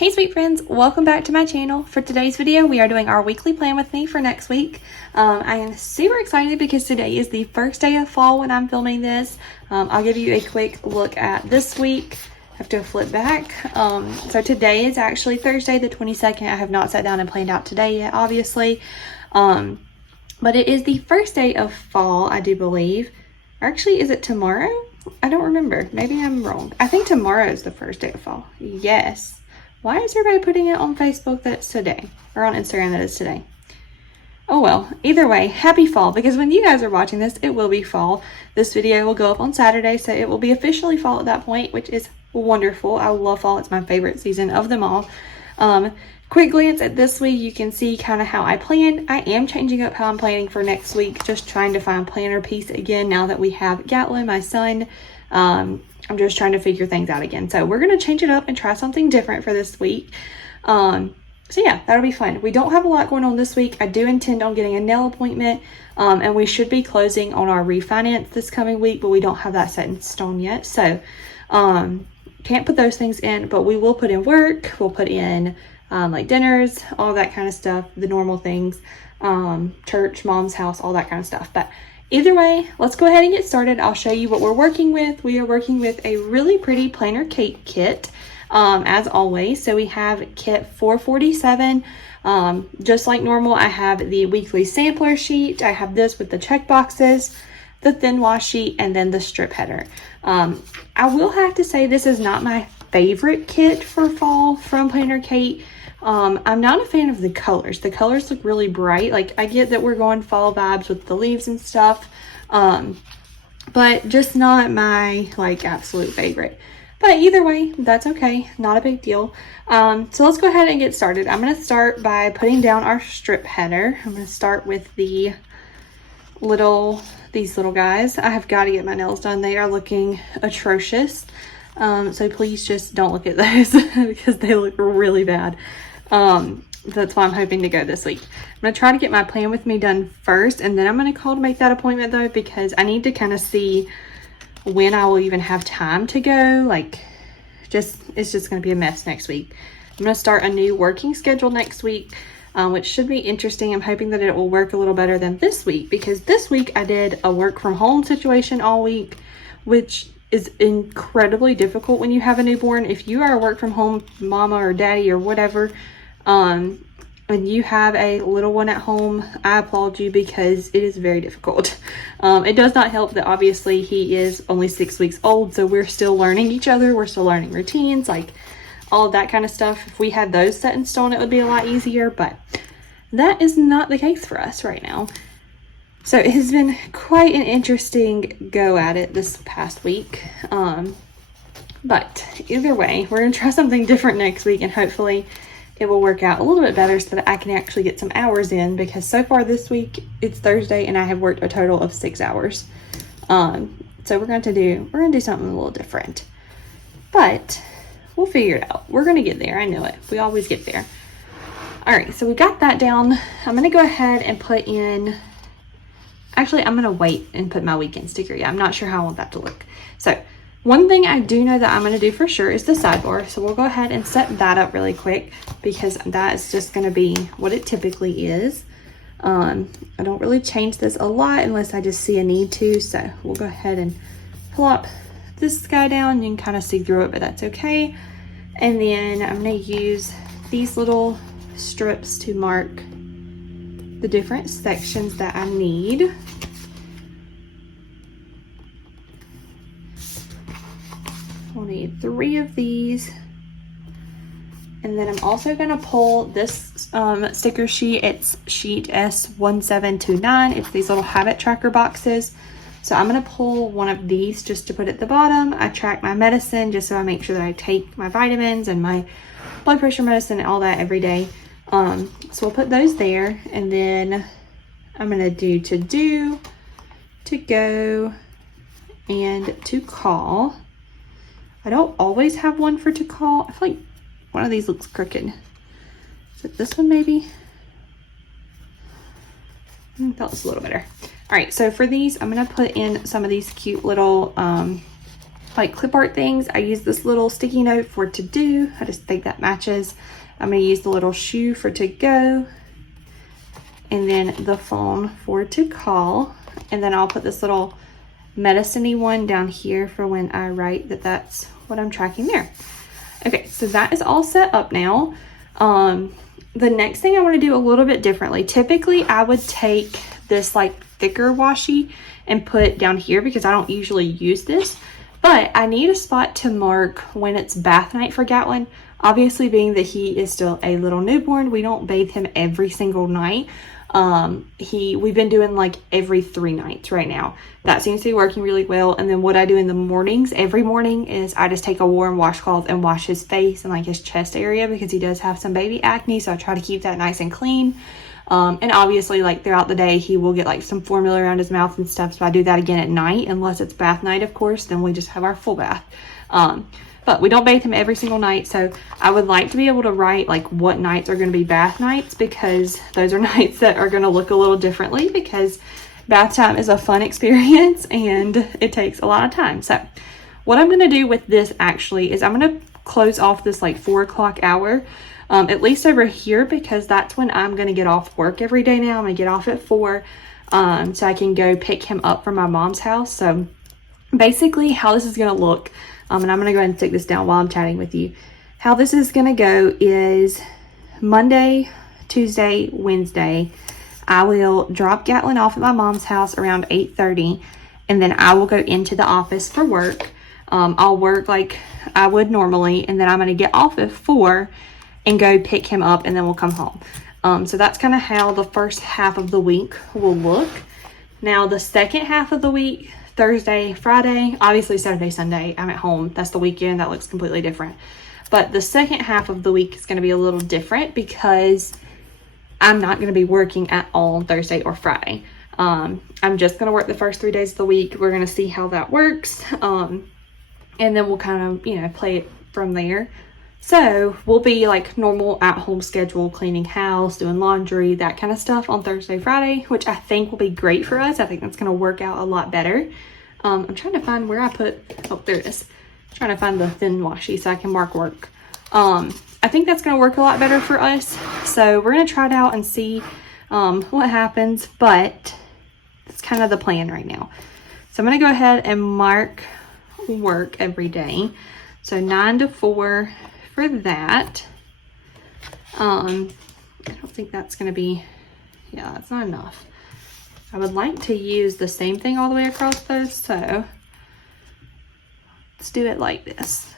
Hey sweet friends, welcome back to my channel. For today's video, we are doing our weekly plan with me for next week. I am super excited because today is the first day of fall when I'm filming this. I'll give you a quick look at this week. I have to flip back. So today is actually Thursday the 22nd. I have not sat down and planned out today yet, obviously. But it is the first day of fall, I do believe. Or actually, is it tomorrow? I don't remember. Maybe I'm wrong. I think tomorrow is the first day of fall. Yes. Why is everybody putting it on Facebook that it's today? Or on Instagram that it's today? Oh well, either way, happy fall, because when you guys are watching this, it will be fall. This video will go up on Saturday, so it will be officially fall at that point, which is wonderful. I love fall. It's my favorite season of them all. Quick glance at this week, you can see kind of how I plan. I am changing up how I'm planning for next week, just trying to find planner peace again now that we have Gatlin, my son. I'm just trying to figure things out again. So we're going to change it up and try something different for this week. So yeah, that'll be fun. We don't have a lot going on this week. I do intend on getting a nail appointment, and we should be closing on our refinance this coming week, but we don't have that set in stone yet. So can't put those things in, but we will put in work. We'll put in like dinners, all that kind of stuff, the normal things, church, mom's house, all that kind of stuff. But either way, let's go ahead and get started. I'll show you what we're working with. We are working with a really pretty planner cake kit, as always. So we have kit 447. Just like normal, I have the weekly sampler sheet. I have this with the check boxes, the thin wash sheet, and then the strip header. I will have to say this is not my favorite kit for fall from Planner Kate. I'm not a fan of the colors. The colors look really bright. Like, I get that we're going fall vibes with the leaves and stuff, but just not my like absolute favorite. But either way, that's okay. Not a big deal. So let's go ahead and get started. I'm going to start by putting down our strip header. I'm going to start with these little guys. I have got to get my nails done. They are looking atrocious. So please just don't look at those because they look really bad. That's why I'm hoping to go this week. I'm going to try to get my plan with me done first, and then I'm going to call to make that appointment though, because I need to kind of see when I will even have time to go. Like, it's just going to be a mess next week. I'm going to start a new working schedule next week, which should be interesting. I'm hoping that it will work a little better than this week, because this week I did a work from home situation all week, which is incredibly difficult when you have a newborn. If you are a work from home mama or daddy or whatever, and you have a little one at home, I applaud you, because it is very difficult. It does not help that obviously he is only 6 weeks old, so we're still learning each other. We're still learning routines, like all of that kind of stuff. If we had those set in stone, it would be a lot easier, but that is not the case for us right now. So it has been quite an interesting go at it this past week. But either way, we're going to try something different next week, and hopefully it will work out a little bit better so that I can actually get some hours in, because so far this week it's Thursday and I have worked a total of 6 hours. So we're going to do something a little different, but we'll figure it out. We're going to get there. I know it. We always get there. All right. So we got that down. I'm going to go ahead and put in, actually, I'm going to wait and put my weekend sticker. Yeah, I'm not sure how I want that to look. So one thing I do know that I'm going to do for sure is the sidebar. So we'll go ahead and set that up really quick, because that is just going to be what it typically is. I don't really change this a lot unless I just see a need to. So we'll go ahead and plop this guy down. You can kind of see through it, but that's okay. And then I'm going to use these little strips to mark the different sections that I need. We'll need 3 of these. And then I'm also going to pull this sticker sheet. It's sheet S1729. It's these little habit tracker boxes. So I'm going to pull one of these just to put at the bottom. I track my medicine just so I make sure that I take my vitamins and my blood pressure medicine and all that every day. So we'll put those there, and then I'm going to do to do, to go, and to call. I don't always have one for to call. I feel like one of these looks crooked. Is it this one maybe? That looks a little better. All right, so for these, I'm going to put in some of these cute little like clip art things, I use this little sticky note for to do. I just think that matches. I'm going to use the little shoe for to go, and then the phone for to call. And then I'll put this little medicine-y one down here for when I write that that's what I'm tracking there. Okay, so that is all set up now. The next thing I want to do a little bit differently. Typically, I would take this like thicker washi and put down here because I don't usually use this. But I need a spot to mark when it's bath night for Gatlin. Obviously, being that he is still a little newborn, we don't bathe him every single night. We've been doing like every 3 nights right now. That seems to be working really well. And then what I do in the mornings, every morning, is I just take a warm washcloth and wash his face and like his chest area because he does have some baby acne. So I try to keep that nice and clean. And obviously like throughout the day, he will get like some formula around his mouth and stuff. So I do that again at night, unless it's bath night, of course, then we just have our full bath. But we don't bathe him every single night. So I would like to be able to write like what nights are going to be bath nights, because those are nights that are going to look a little differently, because bath time is a fun experience and it takes a lot of time. So what I'm going to do with this actually is I'm going to close off this like 4 o'clock hour, at least over here, because that's when I'm going to get off work every day now. I'm going to get off at 4, so I can go pick him up from my mom's house. So basically how this is going to look, and I'm going to go ahead and take this down while I'm chatting with you. How this is going to go is Monday, Tuesday, Wednesday, I will drop Gatlin off at my mom's house around 8:30, and then I will go into the office for work. I'll work like I would normally, and then I'm going to get off at 4 and go pick him up, and then we'll come home. So that's kind of how the first half of the week will look. Now the second half of the week, Thursday, Friday, obviously Saturday, Sunday, I'm at home. That's the weekend. That looks completely different. But the second half of the week is going to be a little different because I'm not going to be working at all on Thursday or Friday. I'm just going to work the first 3 days of the week. We're going to see how that works. And then we'll kind of, play it from there. So we'll be like normal at home schedule, cleaning house, doing laundry, that kind of stuff on Thursday, Friday, which I think will be great for us. I think that's going to work out a lot better. I'm trying to find where I put, oh, there it is. I'm trying to find the thin washi so I can mark work. I think that's going to work a lot better for us. So we're going to try it out and see what happens, but that's kind of the plan right now. So I'm going to go ahead and mark work every day. So 9 to 4 for that. I don't think that's going to be, yeah, that's not enough. I would like to use the same thing all the way across those, so let's do it like this.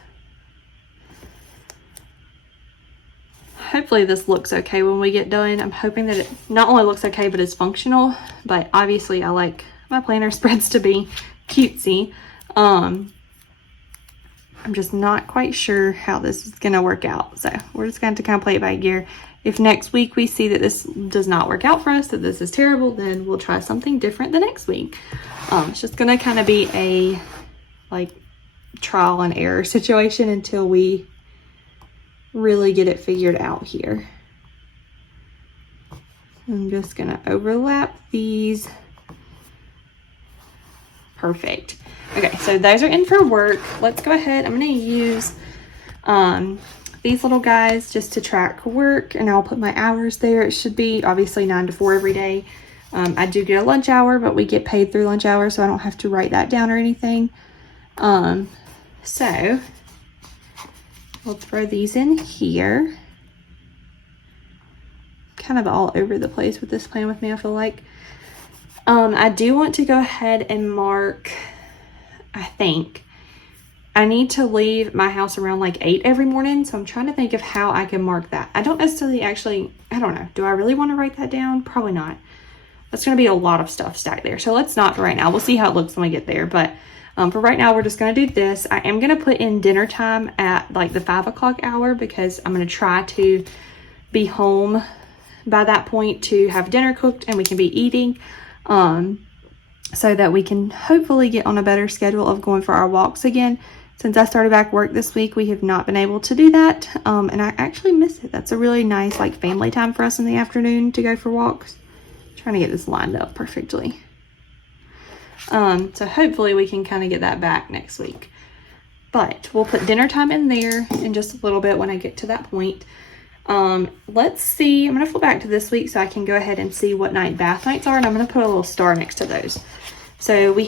Hopefully this looks okay when we get done. I'm hoping that it not only looks okay, but it's functional. But obviously I like my planner spreads to be cutesy. I'm just not quite sure how this is going to work out. So we're just going to kind of play it by ear. If next week we see that this does not work out for us, that this is terrible, then we'll try something different the next week. It's just going to kind of be a like trial and error situation until we really get it figured out here. I'm just going to overlap these. Perfect. Okay, so those are in for work. Let's go ahead. I'm going to use these little guys just to track work, and I'll put my hours there. It should be obviously 9 to 4 every day. I do get a lunch hour, but we get paid through lunch hour, so I don't have to write that down or anything. So we'll throw these in here. Kind of all over the place with this plan with me, I feel like. I do want to go ahead and mark, I think I need to leave my house around like 8 every morning. So I'm trying to think of how I can mark that. I don't necessarily actually, I don't know. Do I really want to write that down? Probably not. That's going to be a lot of stuff stacked there. So let's not for right now. We'll see how it looks when we get there. But for right now, we're just going to do this. I am going to put in dinner time at like the 5 o'clock hour because I'm going to try to be home by that point to have dinner cooked and we can be eating. So that we can hopefully get on a better schedule of going for our walks again. Since I started back work this week, we have not been able to do that. And I actually miss it. That's a really nice like family time for us in the afternoon to go for walks. I'm trying to get this lined up perfectly. So hopefully we can kind of get that back next week. but we'll put dinner time in there in just a little bit when I get to that point. Let's see, I'm going to flip back to this week so I can go ahead and see what night bath nights are, and I'm going to put a little star next to those. So we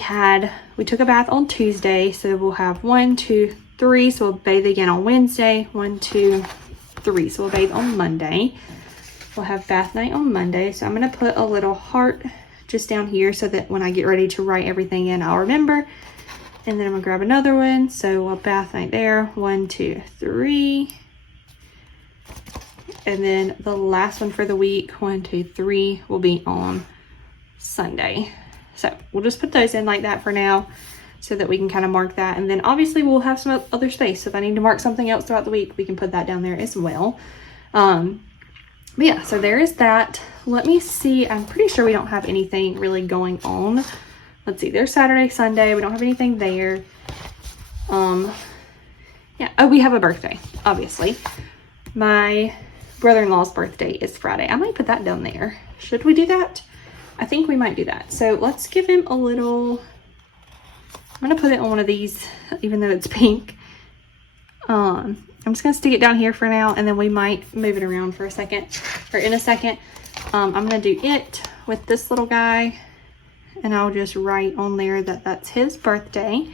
took a bath on Tuesday, so we'll have 1, 2, 3, so we'll bathe again on Wednesday, 1, 2, 3, so we'll bathe on Monday. We'll have bath night on Monday, so I'm going to put a little heart just down here so that when I get ready to write everything in, I'll remember. And then I'm going to grab another one, so a bath night there, 1, 2, 3. And then the last one for the week, 1, 2, 3, will be on Sunday. So we'll just put those in like that for now so that we can kind of mark that. And then obviously we'll have some other space. So if I need to mark something else throughout the week, we can put that down there as well. But yeah, so there is that. Let me see. I'm pretty sure we don't have anything really going on. Let's see. There's Saturday, Sunday. We don't have anything there. Yeah. Oh, we have a birthday, obviously. My brother-in-law's birthday is Friday. I might put that down there. Should we do that? I think we might do that. So let's give him a little, I'm going to put it on one of these, even though it's pink. I'm just going to stick it down here for now, and then we might move it around for a second, or in a second. I'm going to do it with this little guy, and I'll just write on there that that's his birthday.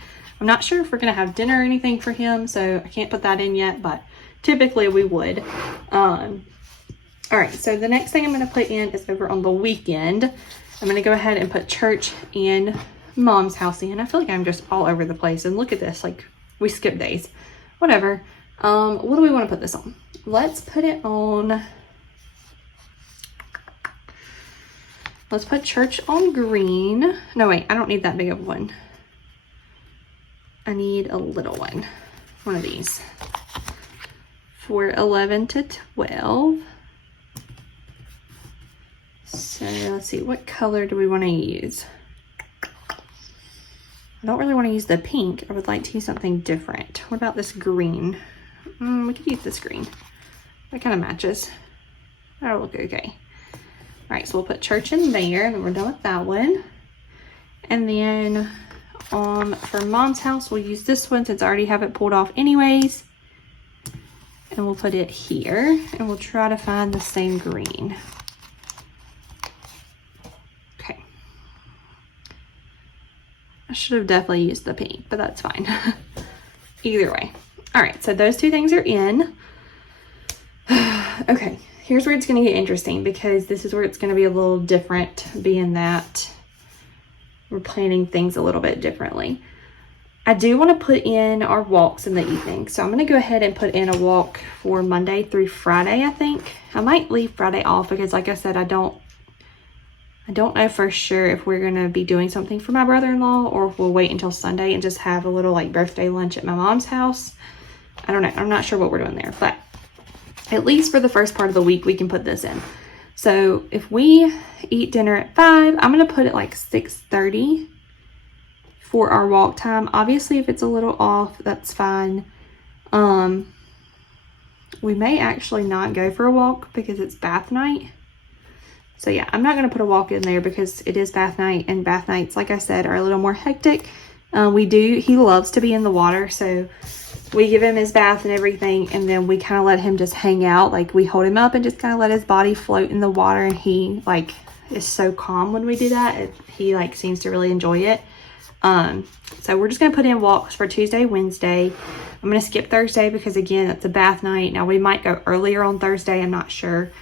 I'm not sure if we're going to have dinner or anything for him, so I can't put that in yet, but typically we would. All right, so the next thing I'm going to put in is over on the weekend. I'm going to go ahead and put church and mom's house in. I feel like I'm just all over the place. And look at this, like we skip days. Whatever. What do we want to put this on? Let's put it on. Let's put church on green. No, wait, I don't need that big of one. I need a little one. One of these. For 11 to 12. So let's see, what color do we want to use? I don't really want to use the pink. I would like to use something different. What about this green? We could use this green. That kind of matches. That'll look okay. All right, so we'll put church in there, and then we're done with that one. And then for mom's house, we'll use this one since I already have it pulled off anyways. And we'll put it here, and we'll try to find the same green. Okay. I should have definitely used the pink, but that's fine. Either way. All right, so those two things are in. Okay, here's where it's going to get interesting, because this is where it's going to be a little different, being that we're planning things a little bit differently. I do want to put in our walks in the evening. So I'm going to go ahead and put in a walk for Monday through Friday, I think. I might leave Friday off because, like I said, I don't know for sure if we're going to be doing something for my brother-in-law or if we'll wait until Sunday and just have a little like birthday lunch at my mom's house. I don't know. I'm not sure what we're doing there, but at least for the first part of the week, we can put this in. So if we eat dinner at 5, I'm going to put it like 6:30. For our walk time. Obviously, if it's a little off, that's fine. We may actually not go for a walk because it's bath night. So yeah, I'm not going to put a walk in there because it is bath night, and bath nights, like I said, are a little more hectic. He loves to be in the water, so we give him his bath and everything, and then we kind of let him just hang out. Like, we hold him up and just kind of let his body float in the water, and he like is so calm when we do that. He like seems to really enjoy it. So we're just going to put in walks for Tuesday, Wednesday. I'm going to skip Thursday because, again, it's a bath night. Now, we might go earlier on Thursday. I'm not sure.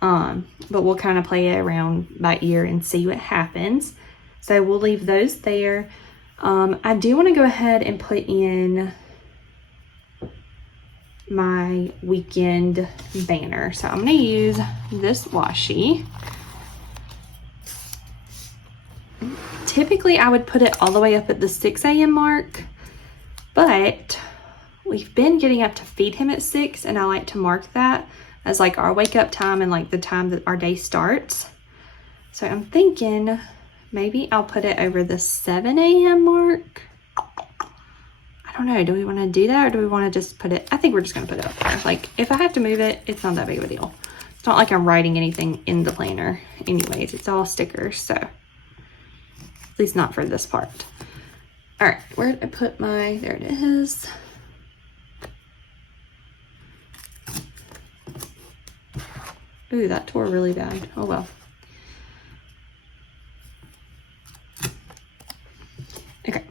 But we'll kind of play it around by ear and see what happens. So we'll leave those there. I do want to go ahead and put in my weekend banner. So I'm going to use this washi. Typically, I would put it all the way up at the 6 a.m. mark, but we've been getting up to feed him at 6, and I like to mark that as like our wake up time and like the time that our day starts. So I'm thinking maybe I'll put it over the 7 a.m. mark. I don't know. Do we want to do that, or do we want to just put it? I think we're just going to put it up there. Like, if I have to move it, it's not that big of a deal. It's not like I'm writing anything in the planner anyways. It's all stickers, so at least not for this part. All right, where did I put my, there it is. Ooh, that tore really bad. Oh well. Okay,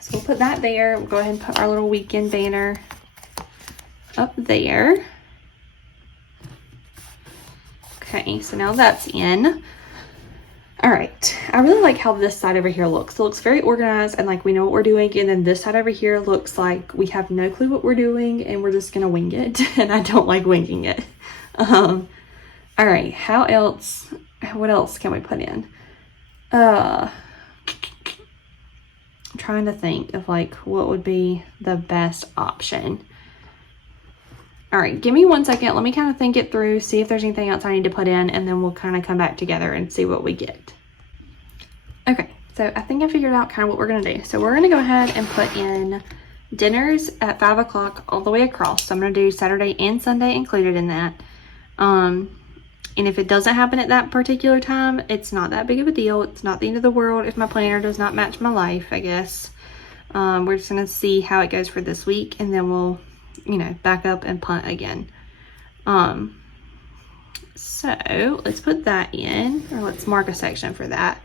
so we'll put that there. We'll go ahead and put our little weekend banner up there. Okay, so now that's in. All right, I really like how this side over here looks. It looks very organized and like we know what we're doing. And then this side over here looks like we have no clue what we're doing and we're just gonna wing it. And I don't like winging it. All right, what else can we put in? I'm trying to think of like what would be the best option. All right, give me 1 second. Let me kind of think it through, see if there's anything else I need to put in, and then we'll kind of come back together and see what we get. Okay, so I think I figured out kind of what we're gonna do. So we're gonna go ahead and put in dinners at 5 o'clock all the way across. So I'm gonna do Saturday and Sunday included in that. And if it doesn't happen at that particular time, it's not that big of a deal. It's not the end of the world if my planner does not match my life, I guess. We're just gonna see how it goes for this week, and then we'll, you know, back up and punt again. So let's put that in, or let's mark a section for that.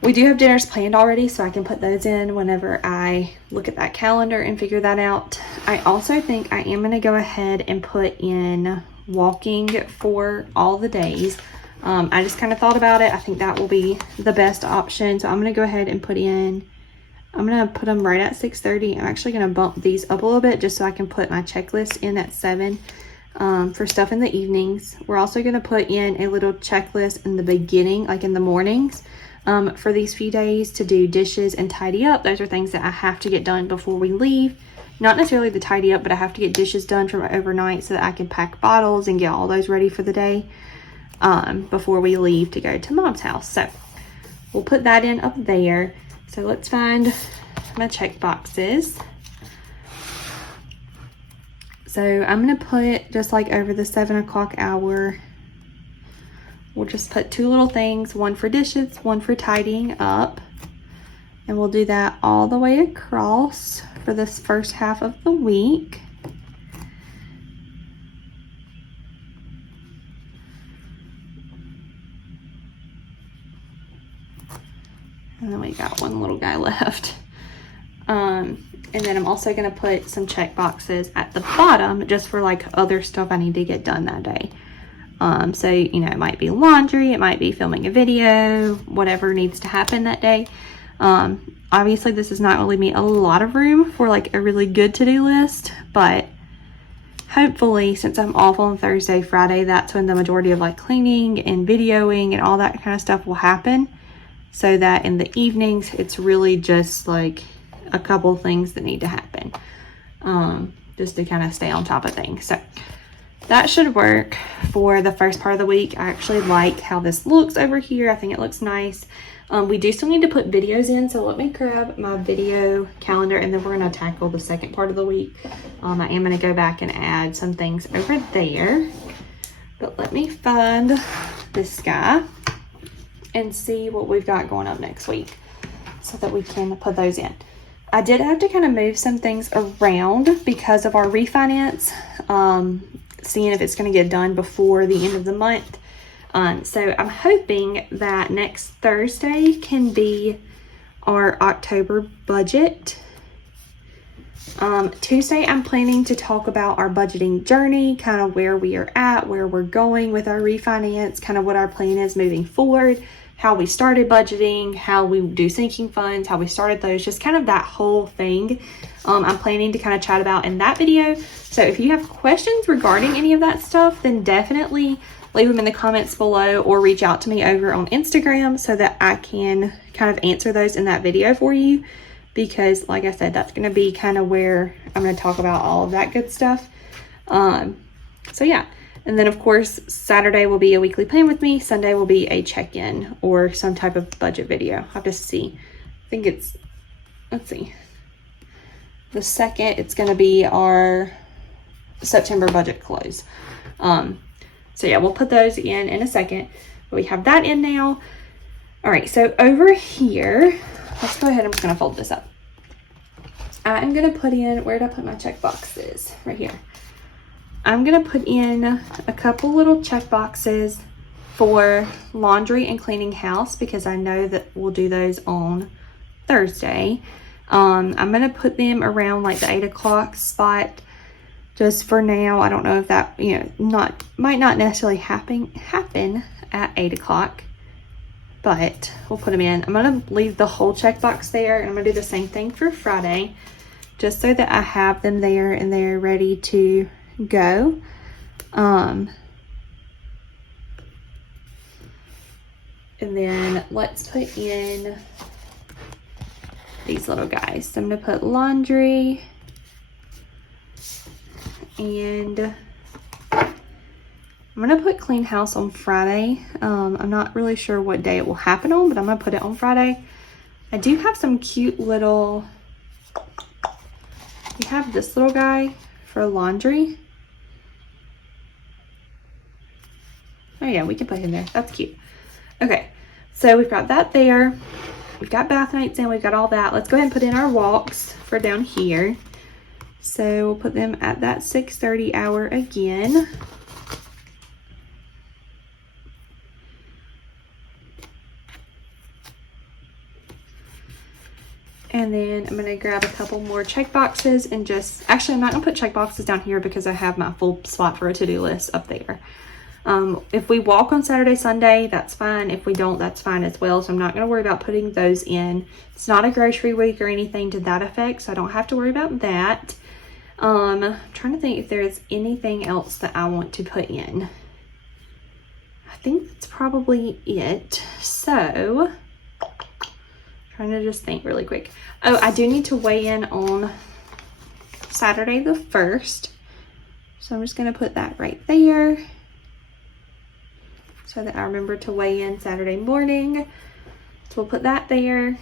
We do have dinners planned already, so I can put those in whenever I look at that calendar and figure that out. I also think I am going to go ahead and put in walking for all the days. I just kind of thought about it. I think that will be the best option. So I'm going to go ahead and put them right at 6:30. I'm actually going to bump these up a little bit just so I can put my checklist in at 7 for stuff in the evenings. We're also going to put in a little checklist in the beginning, like in the mornings, for these few days to do dishes and tidy up. Those are things that I have to get done before we leave. Not necessarily the tidy up, but I have to get dishes done from overnight so that I can pack bottles and get all those ready for the day before we leave to go to Mom's house. So we'll put that in up there. So let's find my check boxes. So I'm going to put just like over the 7 o'clock hour, we'll just put 2 little things, one for dishes, one for tidying up. And we'll do that all the way across for this first half of the week. And then we got one little guy left. And then I'm also going to put some check boxes at the bottom just for like other stuff I need to get done that day. So, you know, it might be laundry, it might be filming a video, whatever needs to happen that day. Obviously this is not going to leave me a lot of room for like a really good to-do list, but hopefully since I'm off on Thursday, Friday, that's when the majority of like cleaning and videoing and all that kind of stuff will happen. So that in the evenings, it's really just like a couple things that need to happen, just to kind of stay on top of things. So that should work for the first part of the week. I actually like how this looks over here. I think it looks nice. We do still need to put videos in, so let me grab my video calendar and then we're going to tackle the second part of the week. I am going to go back and add some things over there, but let me find this guy and see what we've got going up next week so that we can put those in. I did have to kind of move some things around because of our refinance, seeing if it's going to get done before the end of the month. So I'm hoping that next Thursday can be our October budget. Tuesday, I'm planning to talk about our budgeting journey, kind of where we are at, where we're going with our refinance, kind of what our plan is moving forward, how we started budgeting, how we do sinking funds, how we started those, just kind of that whole thing. I'm planning to kind of chat about in that video. So if you have questions regarding any of that stuff, then definitely leave them in the comments below or reach out to me over on Instagram so that I can kind of answer those in that video for you. Because like I said, that's going to be kind of where I'm going to talk about all of that good stuff. So yeah. And then of course, Saturday will be a weekly plan with me. Sunday will be a check-in or some type of budget video. I'll have to see. I think it's, let's see. The second, it's going to be our September budget close. So yeah, we'll put those in a second. But we have that in now. All right, so over here, let's go ahead. I'm just going to fold this up. I'm going to put in, where did I put my check boxes? Right here. I'm gonna put in a couple little check boxes for laundry and cleaning house because I know that we'll do those on Thursday. I'm gonna put them around like the 8 o'clock spot just for now. I don't know if that, might not necessarily happen at 8 o'clock, but we'll put them in. I'm gonna leave the whole checkbox there, and I'm gonna do the same thing for Friday, just so that I have them there and they're ready to go. And then let's put in these little guys. So I'm gonna put laundry, and I'm gonna put clean house on Friday. I'm not really sure what day it will happen on, but I'm gonna put it on Friday. I do have some cute little, we have this little guy for laundry. Oh yeah, we can put him there. That's cute. Okay, so we've got that there. We've got bath nights in, we've got all that. Let's go ahead and put in our walks for down here. So we'll put them at that 6:30 hour again. And then I'm gonna grab a couple more check boxes and just, actually I'm not gonna put check boxes down here because I have my full spot for a to-do list up there. If we walk on Saturday, Sunday, that's fine. If we don't, that's fine as well. So I'm not gonna worry about putting those in. It's not a grocery week or anything to that effect, so I don't have to worry about that. I'm trying to think if there's anything else that I want to put in. I think that's probably it. So, trying to just think really quick. Oh, I do need to weigh in on Saturday the 1st. So I'm just gonna put that right there so that I remember to weigh in Saturday morning. So we'll put that there.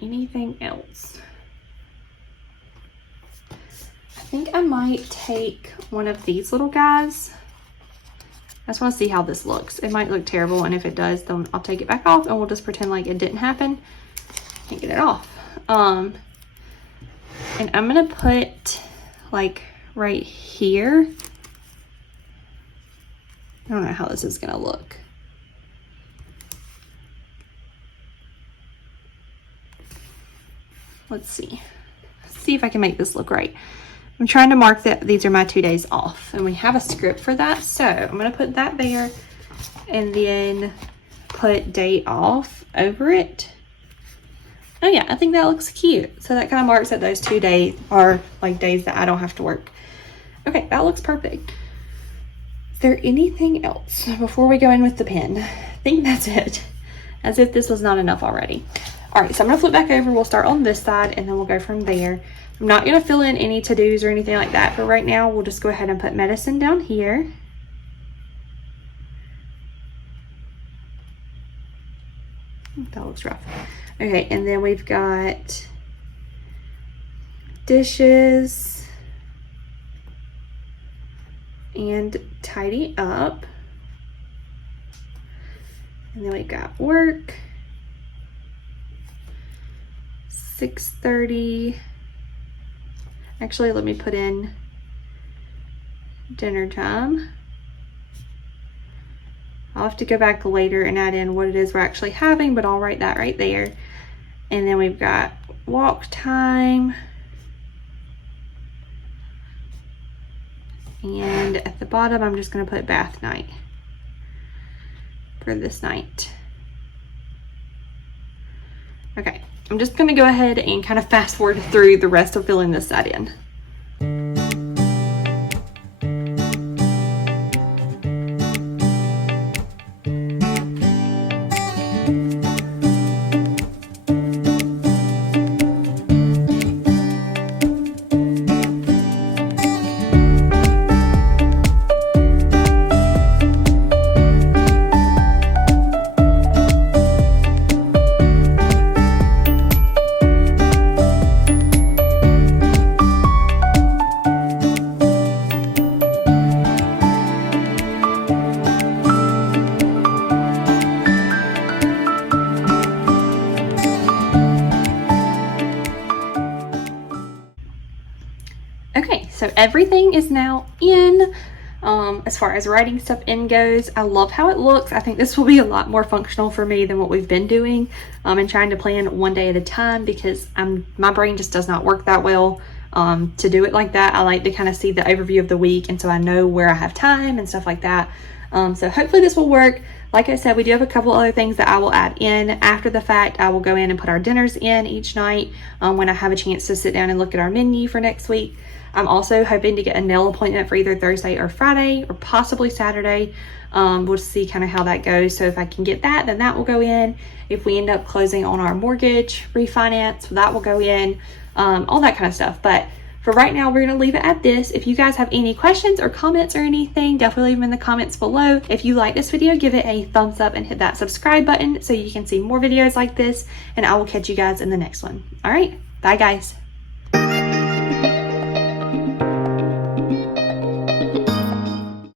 Anything else? I think I might take one of these little guys. I just want to see how this looks. It might look terrible, and if it does, then I'll take it back off and we'll just pretend like it didn't happen. Can't get it off. And I'm gonna put like right here. I don't know how this is gonna look. Let's see. Let's see if I can make this look right. I'm trying to mark that these are my 2 days off, and we have a script for that. So I'm gonna put that there and then put day off over it. Oh yeah, I think that looks cute. So that kind of marks that those 2 days are like days that I don't have to work. Okay, that looks perfect. Is there anything else before we go in with the pen? I think that's it. As if this was not enough already. All right, so I'm gonna flip back over. We'll start on this side and then we'll go from there. I'm not gonna fill in any to-dos or anything like that for right now. We'll just go ahead and put medicine down here. That looks rough. Okay, and then we've got dishes and tidy up. And then we've got work. 6:30. Actually, let me put in dinner time. I'll have to go back later and add in what it is we're actually having, but I'll write that right there. And then we've got walk time. And at the bottom, I'm just gonna put bath night for this night. Okay, I'm just gonna go ahead and kind of fast forward through the rest of filling this side in. So everything is now in. As far as writing stuff in goes, I love how it looks. I think this will be a lot more functional for me than what we've been doing, and trying to plan one day at a time, because my brain just does not work that well to do it like that. I like to kind of see the overview of the week, and so I know where I have time and stuff like that. So hopefully this will work. Like I said, we do have a couple other things that I will add in after the fact. I will go in and put our dinners in each night when I have a chance to sit down and look at our menu for next week. I'm also hoping to get a nail appointment for either Thursday or Friday, or possibly Saturday. We'll see kind of how that goes. So if I can get that, then that will go in. If we end up closing on our mortgage refinance, that will go in, all that kind of stuff. But for right now, we're going to leave it at this. If you guys have any questions or comments or anything, definitely leave them in the comments below. If you like this video, give it a thumbs up and hit that subscribe button so you can see more videos like this. And I will catch you guys in the next one. All right, bye guys.